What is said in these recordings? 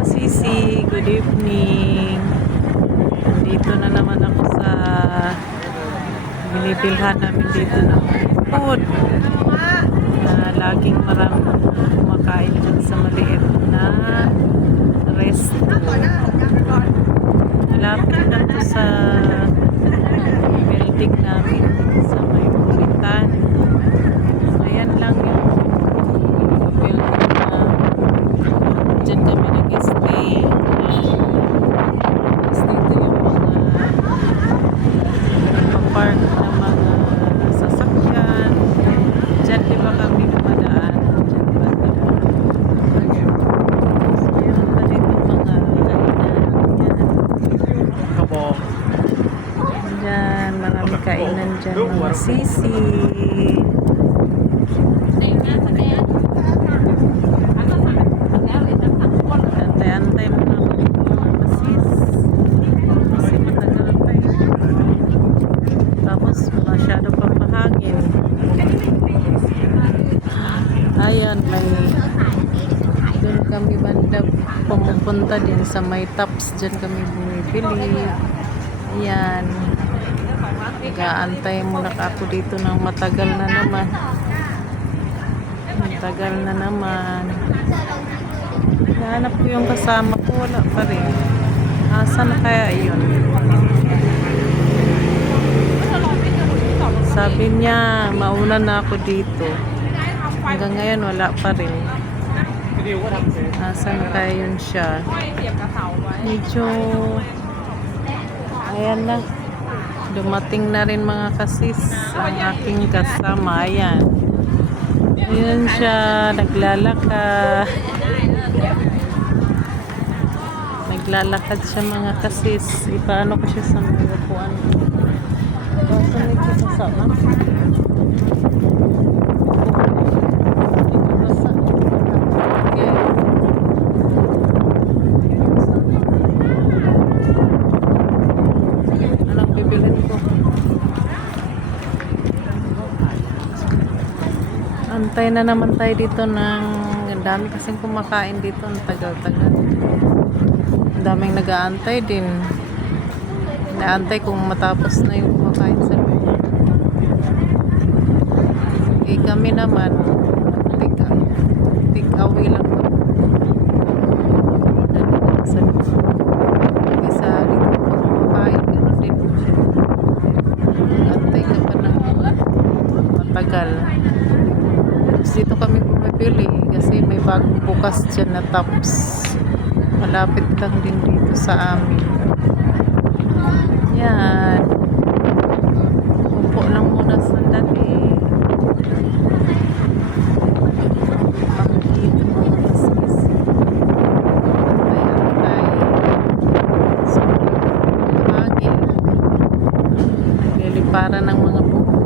Sisi, good evening. Nandito na naman ako sa binibilhan namin dito ng food na laging maraming kumakain dyan sa maliit na resto. Malapit na to sa building namin sa may Pulitan. Ayan lang yung building na dyan kami nag-stay. Tapos dito yung mga nagpa-park na mga sasakyan. Dyan di ba kami dumadaan? Dyan ba meron pa dito mga kainan. Dyan, marami kainan dyan. Mga sisi. Antay-antay mo na ako dito mga kasis. Kasi matagal pa eh. Tapos masyado pang mahangin. Ayan, may doon kami banda pumupunta din sa may tops. Diyan kami bumibili. Ayan. Nag-aantay muna ako dito ng matagal na naman. Matagal na naman. Nahanap ko yung kasama ko, wala pa rin. Asan kaya yun? Sabi niya, mauna na ako dito. Hanggang ngayon, wala pa rin. Asan kaya yun siya? Medyo, ayan na. Dumating na rin mga kasis ang aking kasama. Ayan. Ayan siya, naglalakad. Naglalakad siya mga kasis. Ipaano ko siya sa mga upuan. Saan siya kasama? Anong bibilin ko? Antay na naman tayo dito ng ang dami kasing kumakain dito ng tagal-tagal. Ang daming nag-aantay din. Naantay kung matapos na yung kumakain sa loob. Okay, kami naman take away lang kami. Sa loob. Isa dito pag kumakain, gano'n din. Antay ka pa ng matagal. Dito kami bumibili kasi may bagong bukas dyan na tops. Malapit lang din dito sa amin. Yan. Upo lang muna sandali. Pang dito mga kasis. Antay-antay. So, hangin. Nagliliparan ng mga buko.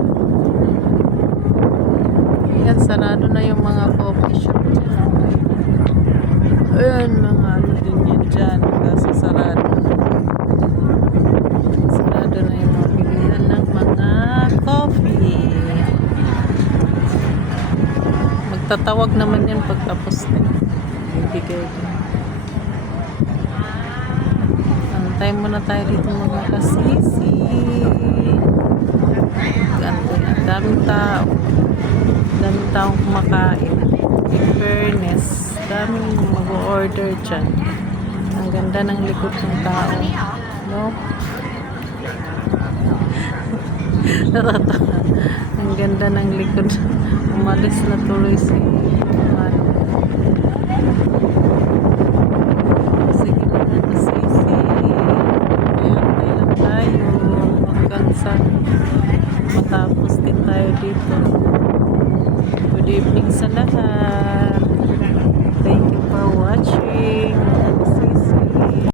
Yan, sarado na yung mga coffee shop dyan. Ayan, mga ano din yan dyan. Kasi sarado. Sarado na yung mga bilihan ng mga coffee. Magtatawag naman yan pagtapos na. Ibigay din. Antay muna tayo dito mga kasisi. Ang daming tao. Daming taong kumakain. In fairness, daming mag-order dyan. Ang ganda ng likod ng tao. No? Natatawa. Ang ganda ng likod. Umalis na tuloy si Mano. Sige na nasisi. Kaya lang tayo. Hanggang sa matapos din tayo dito. Good evening sa lahat.